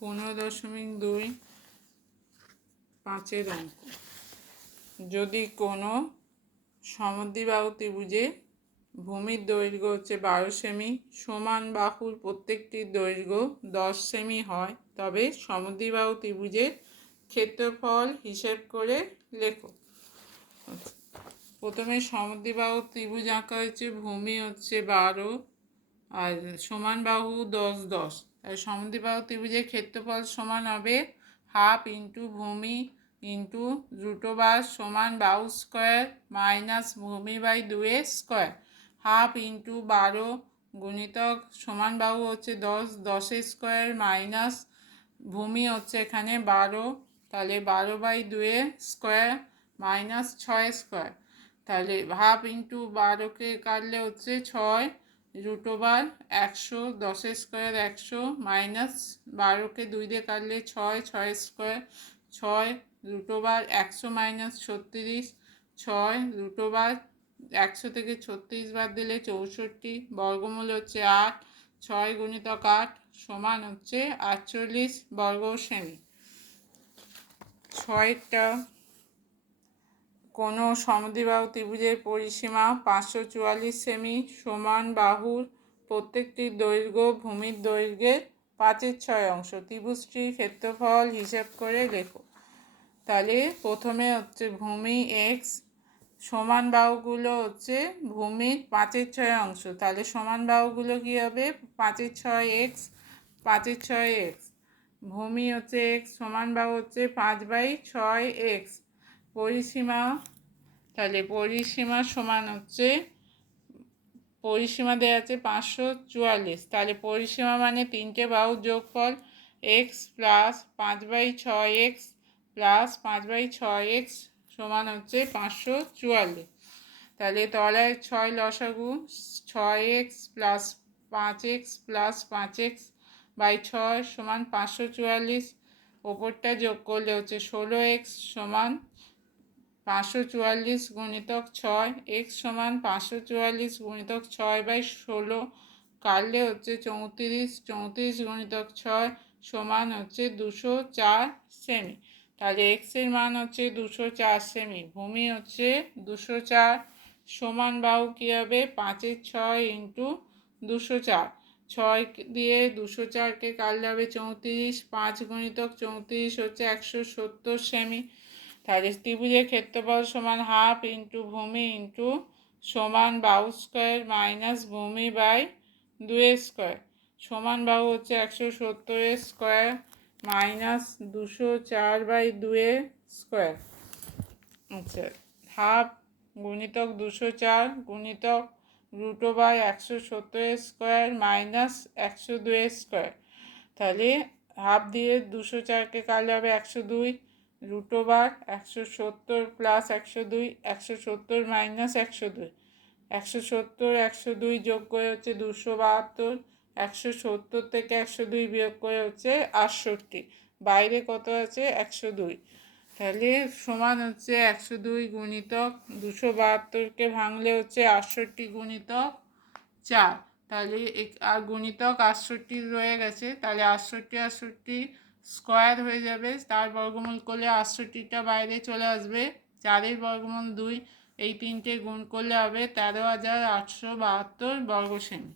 15.2 5 অঙ্ক। যদি কোনো সমদ্বিবাহু ত্রিভুজে ভূমির দৈর্ঘ্য হচ্ছে 12 সেমি, সমান বাহুর প্রত্যেকটির দৈর্ঘ্য 10 সেমি হয়, তবে সমদ্বিবাহু ত্রিভুজের ক্ষেত্রফল হিসেব করে লেখো। প্রথমে সমদ্বিবাহু ত্রিভুজ আঁকা হয়েছে, ভূমি হচ্ছে 12 আর সমান বাহু 10 10। আর সমদ্বিবাহু ত্রিভুজের ক্ষেত্রফল সমান হবে হাফ ইন্টু ভূমি ইন্টু √/, সমান বাহু স্কোয়ার মাইনাস ভূমি বাই 2 স্কোয়ার। হাফ ইন্টু 12 গুণিতক সমান বাহু হচ্ছে 10 10 স্কোয়ার মাইনাস ভূমি হচ্ছে এখানে 12, তাহলে 12/2 স্কোয়ার মাইনাস 6 স্কোয়ার। তাহলে হাফ ইন্টু 12কে কাটলে হচ্ছে 6 √/, 100 10 স্কোয়ার 100 মাইনাস 12কে 2 দিয়ে কাটলে 6 6 স্কোয়ার 6 √/, 100 মাইনাস 36 6 √/, 100 থেকে 36 বাদ দিলে 64, বর্গমূল হচ্ছে 8, 6 গুণিতক 8 সমান হচ্ছে 48 বর্গ সেমি। 6টা কোনো সমদ্বিবাহু ত্রিভুজের পরিসীমা 544 সেমি, সমান বাহুর প্রত্যেকটির দৈর্ঘ্য ভূমির দৈর্ঘ্যের 5/6 ত্রিভুজটির ক্ষেত্রফল হিসেব করে লেখো। তাহলে প্রথমে হচ্ছে ভূমি এক্স, সমান বাহুগুলো হচ্ছে ভূমির 5/6, তাহলে সমান বাহুগুলো কী হবে 5/6 5/6 ভূমি হচ্ছে এক্স, সমান বাহু হচ্ছে 5/6 পরিসীমা। তাহলে পরিসীমা সমান হচ্ছে, পরিসীমা দেওয়া আছে 544, তাহলে পরিসীমা মানে তিনটে বাহুর যোগফল এক্স প্লাস 5/6 প্লাস 5/6 সমান হচ্ছে 544। তাহলে তলায় 6 লসাগু 6x plus 5x plus 5x/6 সমান 544। ওপরটা যোগ করলে হচ্ছে 16x সমান 544 গুণিতক 6, x সমান 544 গুণিতক 6/16 কাটলে হচ্ছে 34 34 গুণিতক 6 সমান হচ্ছে 204 সেমি। তাহলে এক্সের মান হচ্ছে 204 সেমি, ভূমি হচ্ছে 204, সমান বাহু কী হবে 5/6 ইন্টু 204, 6 দিয়ে 204কে কাটলে হবে 34, 5 গুণিতক 34 হচ্ছে 170 সেমি। তাহলে ত্রিভুজের ক্ষেত্রফল সমান হাফ ইন্টু ভূমি ইন্টু সমান বাহু স্কোয়ার মাইনাস ভূমি বাই 2 স্কোয়ার, সমান বাহু হচ্ছে 170 স্কোয়ার মাইনাস 204/2 স্কোয়ার। আচ্ছা, হাফ গুণিতক 204 গুণিতক √/, 170 স্কোয়ার মাইনাস 102 স্কোয়ার। তাহলে হাফ দিয়ে 204কে কাটলে হবে 102, √/, 170 প্লাস 102 170 মাইনাস 102 170 102 যোগ করে হচ্ছে 272, 170 থেকে 102 বিয়োগ করে হচ্ছে 68, বাইরে কত আছে 102। তাহলে সমান হচ্ছে 102 গুণিতক 272কে ভাঙলে হচ্ছে 68 গুণিতক 4, তাহলে আর গুণিতক 68 রয়ে গেছে, তাহলে 68 স্কোয়ার হয়ে যাবে, তার বর্গমূল করলে 68টা বাইরে চলে আসবে, 4-এর বর্গমূল 2, এই তিনটে গুণ করলে হবে 13,872 বর্গ সেমি।